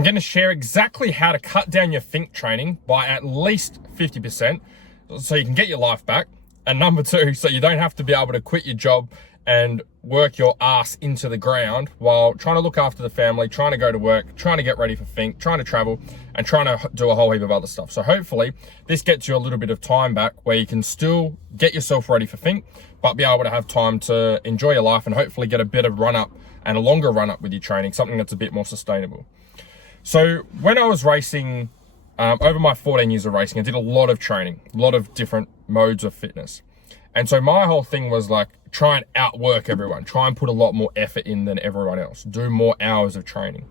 I'm going to share exactly how to cut down your Finke training by at least 50% so you can get your life back. And number two, so you don't have to be able to quit your job and work your ass into the ground while trying to look after the family, trying to go to work, trying to get ready for Finke, trying to travel, and trying to do a whole heap of other stuff. So hopefully this gets you a little bit of time back where you can still get yourself ready for Finke, but be able to have time to enjoy your life and hopefully get a better run up and a longer run up with your training, something that's a bit more sustainable. So when I was racing, over my 14 years of racing, I did a lot of training, a lot of different modes of fitness. And so my whole thing was like, try and outwork everyone, try and put a lot more effort in than everyone else, do more hours of training.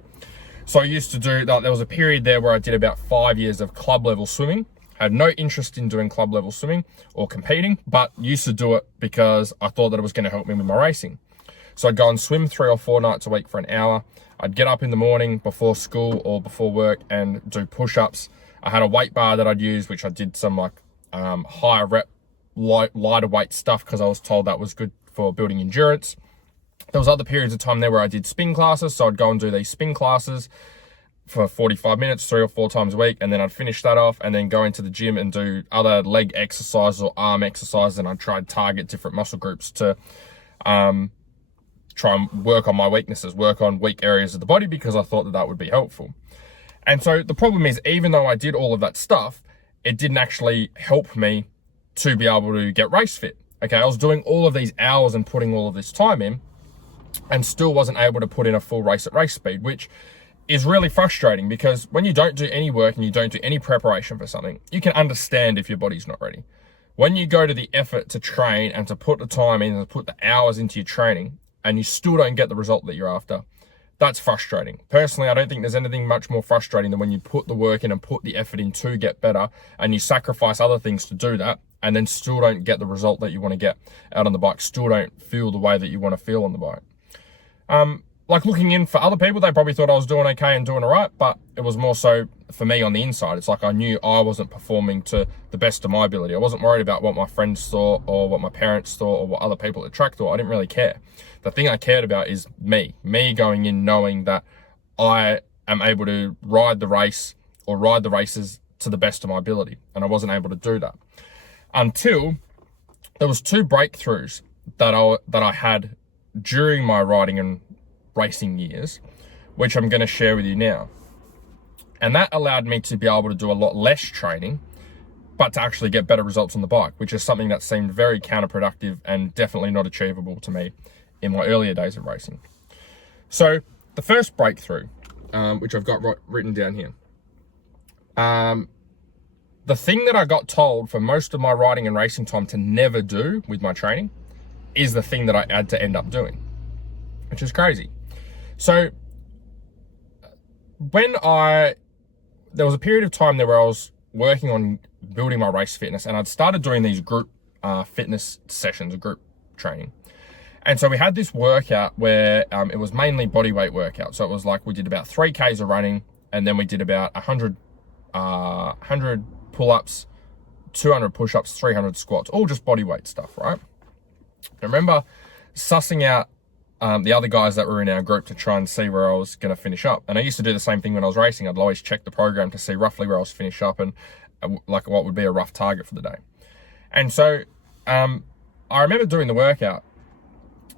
So I used to do that. There was a period there where I did about 5 years of club level swimming. I had no interest in doing club level swimming or competing, but used to do it because I thought that it was going to help me with my racing. So I'd go and swim 3 or 4 nights a week for an hour. I'd get up in the morning before school or before work and do push-ups. I had a weight bar that I'd use, which I did some like higher rep, lighter weight stuff because I was told that was good for building endurance. There was other periods of time there where I did spin classes. So I'd go and do these spin classes for 45 minutes, 3 or 4 times a week. And then I'd finish that off and then go into the gym and do other leg exercises or arm exercises. And I'd try and target different muscle groups to try and work on my weaknesses, work on weak areas of the body because I thought that that would be helpful. And so the problem is, even though I did all of that stuff, it didn't actually help me to be able to get race fit. Okay, I was doing all of these hours and putting all of this time in and still wasn't able to put in a full race at race speed, which is really frustrating because when you don't do any work and you don't do any preparation for something, you can understand if your body's not ready. When you go to the effort to train and to put the time in and to put the hours into your training and you still don't get the result that you're after, that's frustrating. Personally, I don't think there's anything much more frustrating than when you put the work in and put the effort in to get better and you sacrifice other things to do that and then still don't get the result that you want to get out on the bike, still don't feel the way that you want to feel on the bike. Like looking in for other people, they probably thought I was doing okay and doing all right, but it was more so for me on the inside. It's like I knew I wasn't performing to the best of my ability. I wasn't worried about what my friends thought or what my parents thought or what other people at the track thought. I didn't really care. The thing I cared about is me going in knowing that I am able to ride the race or ride the races to the best of my ability. And I wasn't able to do that until there was 2 breakthroughs that I had during my riding and racing years, which I'm going to share with you now. And that allowed me to be able to do a lot less training, but to actually get better results on the bike, which is something that seemed very counterproductive and definitely not achievable to me in my earlier days of racing. So the first breakthrough, which I've got written down here, the thing that I got told for most of my riding and racing time to never do with my training is the thing that I had to end up doing, which is crazy. So there was a period of time there where I was working on building my race fitness and I'd started doing these group fitness sessions, group training. And so we had this workout where it was mainly body weight workout. So it was like we did about 3Ks of running and then we did about 100 pull-ups, 200 push-ups, 300 squats, all just body weight stuff, right? I remember sussing out the other guys that were in our group to try and see where I was going to finish up. And I used to do the same thing when I was racing. I'd always check the program to see roughly where I was finish up and like what would be a rough target for the day. And so I remember doing the workout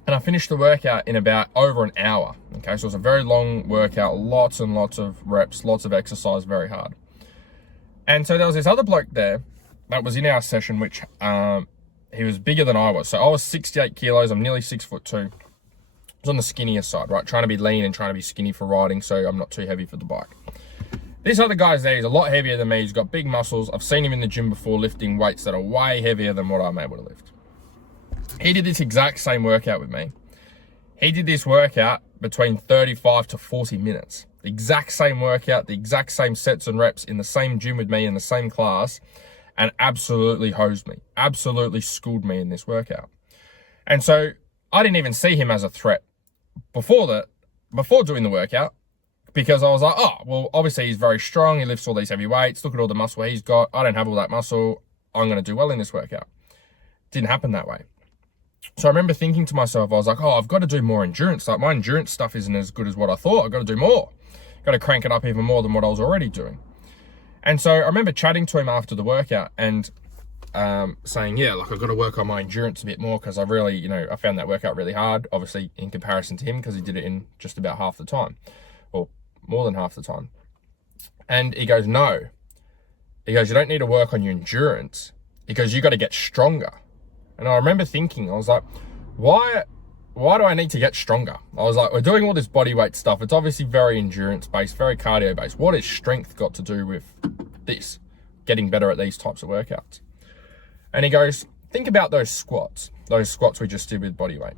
and I finished the workout in about over an hour. Okay, so it was a very long workout, lots and lots of reps, lots of exercise, very hard. And so there was this other bloke there that was in our session, which he was bigger than I was. So I was 68 kilos, I'm nearly 6'2". I was on the skinnier side, right? Trying to be lean and trying to be skinny for riding so I'm not too heavy for the bike. This other guy's there, he's a lot heavier than me. He's got big muscles. I've seen him in the gym before lifting weights that are way heavier than what I'm able to lift. He did this exact same workout with me. He did this workout between 35 to 40 minutes. The exact same workout, the exact same sets and reps in the same gym with me in the same class, and absolutely hosed me, absolutely schooled me in this workout. And so I didn't even see him as a threat before doing the workout, because I was like, oh, well, obviously he's very strong. He lifts all these heavy weights. Look at all the muscle he's got. I don't have all that muscle. I'm going to do well in this workout. Didn't happen that way. So I remember thinking to myself, I was like, oh, I've got to do more endurance. Like my endurance stuff isn't as good as what I thought. I've got to do more got to crank it up even more than what I was already doing. And so I remember chatting to him after the workout and saying, yeah, like I've got to work on my endurance a bit more because I really, you know, I found that workout really hard, obviously in comparison to him because he did it in just about half the time or more than half the time. And he goes, no. He goes, you don't need to work on your endurance. He goes, you got to get stronger. And I remember thinking, I was like, why do I need to get stronger? I was like, we're doing all this body weight stuff. It's obviously very endurance based, very cardio based. What has strength got to do with this? Getting better at these types of workouts. And he goes, think about those squats we just did with body weight.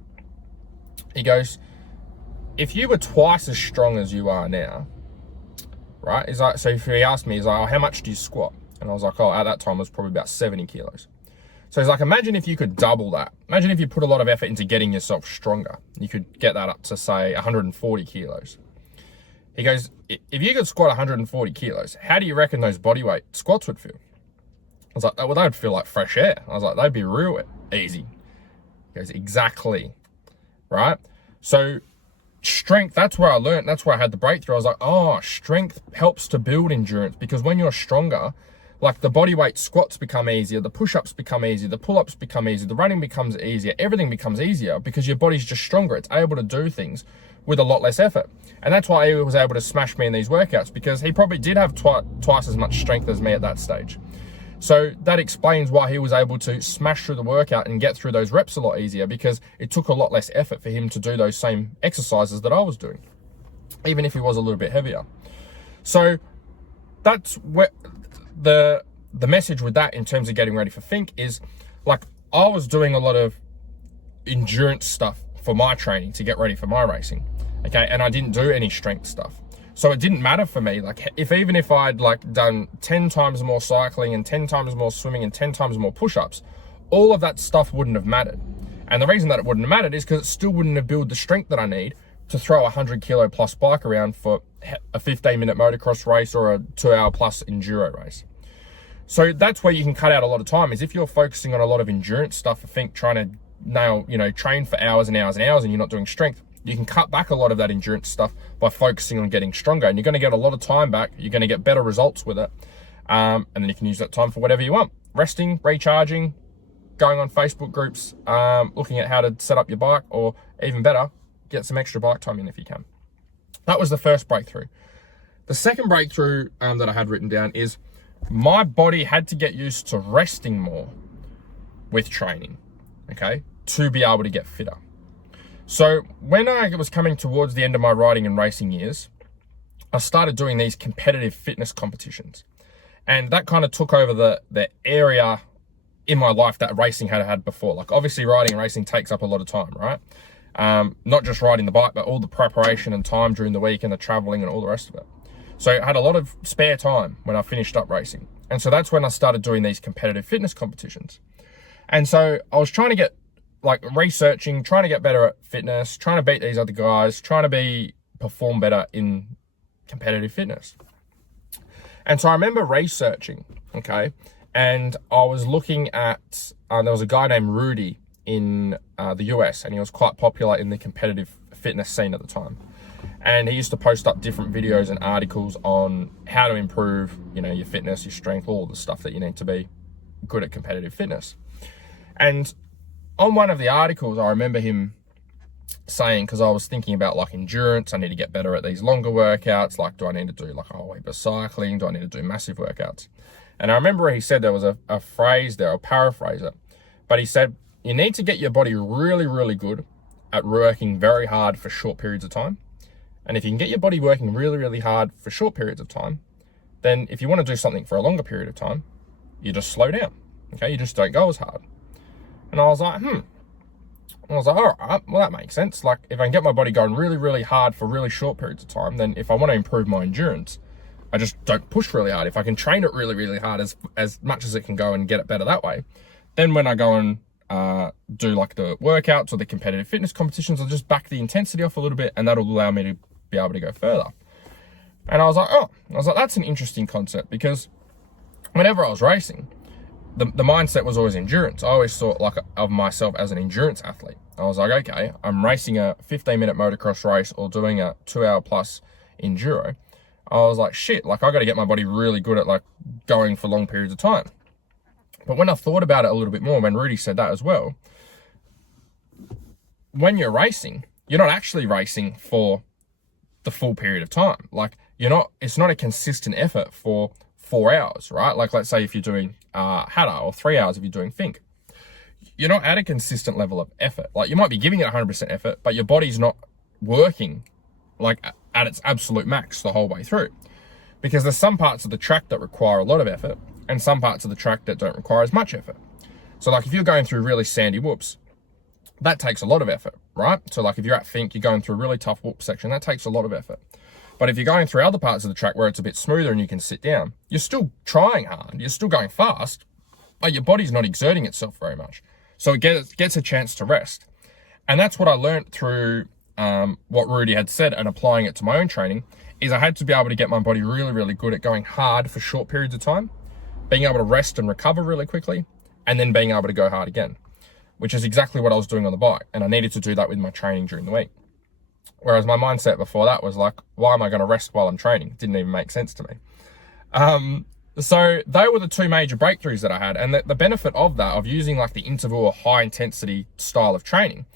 He goes, if you were twice as strong as you are now, right? He's like, so if he asked me, he's like, oh, how much do you squat? And I was like, oh, at that time it was probably about 70 kilos. So he's like, imagine if you could double that. Imagine if you put a lot of effort into getting yourself stronger. You could get that up to say 140 kilos. He goes, if you could squat 140 kilos, how do you reckon those body weight squats would feel? I was like, well, they'd feel like fresh air. I was like, they'd be real easy. He goes, exactly, right? So strength, that's where I learned, that's where I had the breakthrough. I was like, oh, strength helps to build endurance because when you're stronger, like the body weight squats become easier, the push-ups become easier, the pull-ups become easier, the running becomes easier, everything becomes easier because your body's just stronger. It's able to do things with a lot less effort. And that's why he was able to smash me in these workouts because he probably did have twice as much strength as me at that stage. So that explains why he was able to smash through the workout and get through those reps a lot easier because it took a lot less effort for him to do those same exercises that I was doing, even if he was a little bit heavier. So that's where the message with that in terms of getting ready for Finke is like I was doing a lot of endurance stuff for my training to get ready for my racing, okay? And I didn't do any strength stuff. So it didn't matter for me. Like even if I'd like done 10 times more cycling and 10 times more swimming and 10 times more push-ups, all of that stuff wouldn't have mattered. And the reason that it wouldn't have mattered is because it still wouldn't have built the strength that I need to throw a 100 kilo plus bike around for a 15-minute motocross race or a 2-hour plus enduro race. So that's where you can cut out a lot of time is if you're focusing on a lot of endurance stuff, I think trying to nail, you know, train for hours and hours and hours and you're not doing strength, you can cut back a lot of that endurance stuff by focusing on getting stronger and you're going to get a lot of time back. You're going to get better results with it. And then you can use that time for whatever you want. Resting, recharging, going on Facebook groups, looking at how to set up your bike or even better, get some extra bike time in if you can. That was the first breakthrough. The second breakthrough that I had written down is my body had to get used to resting more with training, okay, to be able to get fitter. So when I was coming towards the end of my riding and racing years, I started doing these competitive fitness competitions. And that kind of took over the area in my life that racing had had before. Like obviously riding and racing takes up a lot of time, right? Not just riding the bike, but all the preparation and time during the week and the traveling and all the rest of it. So I had a lot of spare time when I finished up racing. And so that's when I started doing these competitive fitness competitions. And so I was trying to get like researching, trying to get better at fitness, trying to beat these other guys, trying to perform better in competitive fitness. And so I remember researching, okay, and I was looking at, there was a guy named Rudy in the US, and he was quite popular in the competitive fitness scene at the time. And he used to post up different videos and articles on how to improve, you know, your fitness, your strength, all the stuff that you need to be good at competitive fitness. And on one of the articles, I remember him saying, because I was thinking about like endurance, I need to get better at these longer workouts. Like, do I need to do like a whole heap of cycling? Do I need to do massive workouts? And I remember he said there was a phrase there, I'll paraphrase it, but he said, you need to get your body really, really good at working very hard for short periods of time. And if you can get your body working really, really hard for short periods of time, then if you want to do something for a longer period of time, you just slow down, okay? You just don't go as hard. And I was like, I was like, all right, well, that makes sense. Like if I can get my body going really, really hard for really short periods of time, then if I want to improve my endurance, I just don't push really hard. If I can train it really, really hard as much as it can go and get it better that way, then when I go and do like the workouts or the competitive fitness competitions, I'll just back the intensity off a little bit and that'll allow me to be able to go further. And I was like, that's an interesting concept because whenever I was racing, the mindset was always endurance. I always thought like of myself as an endurance athlete. I was like, okay, I'm racing a 15-minute motocross race or doing a 2-hour plus enduro. I was like, shit, like I got to get my body really good at like going for long periods of time. But when I thought about it a little bit more, when Rudy said that as well, when you're racing, you're not actually racing for the full period of time. Like it's not a consistent effort for 4 hours, right? Like let's say if you're doing Hatta, or 3 hours if you're doing Fink, you're not at a consistent level of effort. Like you might be giving it 100% effort, but your body's not working like at its absolute max the whole way through. Because there's some parts of the track that require a lot of effort and some parts of the track that don't require as much effort. So like if you're going through really sandy whoops, that takes a lot of effort, right? So like if you're at Fink, you're going through a really tough whoop section, that takes a lot of effort. But if you're going through other parts of the track where it's a bit smoother and you can sit down, you're still trying hard, you're still going fast, but your body's not exerting itself very much. So it gets a chance to rest. And that's what I learned through what Rudy had said and applying it to my own training, is I had to be able to get my body really, really good at going hard for short periods of time, being able to rest and recover really quickly, and then being able to go hard again, which is exactly what I was doing on the bike. And I needed to do that with my training during the week. Whereas my mindset before that was like, why am I going to rest while I'm training? It didn't even make sense to me. So they were the two major breakthroughs that I had. And the benefit of that, of using like the interval or high intensity style of training,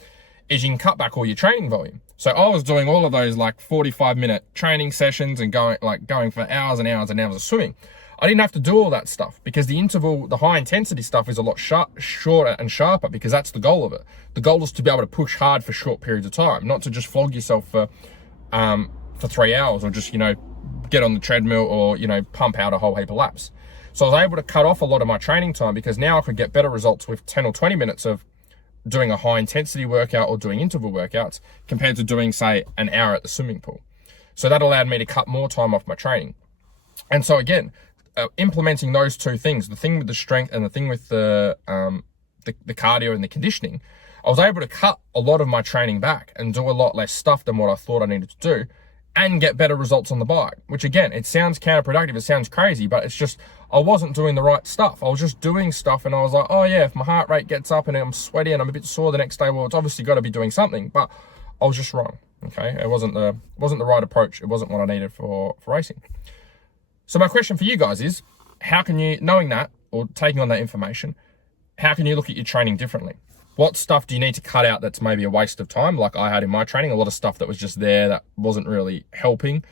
is you can cut back all your training volume. So I was doing all of those like 45-minute training sessions and going for hours and hours and hours of swimming. I didn't have to do all that stuff because the interval, the high intensity stuff is a lot shorter and sharper, because that's the goal of it. The goal is to be able to push hard for short periods of time, not to just flog yourself for 3 hours, or just, get on the treadmill or, pump out a whole heap of laps. So I was able to cut off a lot of my training time, because now I could get better results with 10 or 20 minutes of doing a high intensity workout or doing interval workouts compared to doing, say, an hour at the swimming pool. So that allowed me to cut more time off my training. And so again, implementing those two things, the thing with the strength and the thing with the cardio and the conditioning, I was able to cut a lot of my training back and do a lot less stuff than what I thought I needed to do, and get better results on the bike. Which again, it sounds counterproductive, it sounds crazy, but it's just, I wasn't doing the right stuff. I was just doing stuff and I was like, oh yeah, if my heart rate gets up and I'm sweaty and I'm a bit sore the next day, well, it's obviously got to be doing something. But I was just wrong, okay? It wasn't the right approach. It wasn't what I needed for racing. So my question for you guys is, how can you, knowing that, or taking on that information, how can you look at your training differently? What stuff do you need to cut out that's maybe a waste of time, like I had in my training? A lot of stuff that was just there that wasn't really helping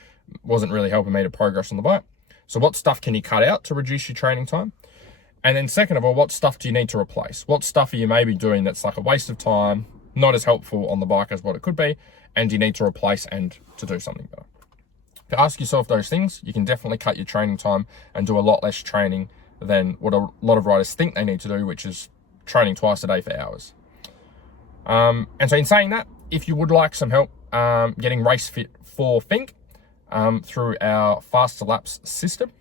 me to progress on the bike. So what stuff can you cut out to reduce your training time? And then second of all, what stuff do you need to replace? What stuff are you maybe doing that's like a waste of time, not as helpful on the bike as what it could be, and you need to replace and to do something better? If you ask yourself those things, you can definitely cut your training time and do a lot less training than what a lot of riders think they need to do, which is training twice a day for hours. And so in saying that, if you would like some help getting race fit for Fink through our faster laps system,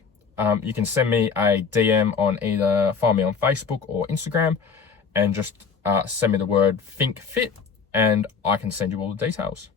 you can send me a DM on either, find me on Facebook or Instagram, and just send me the word Fink Fit, and I can send you all the details.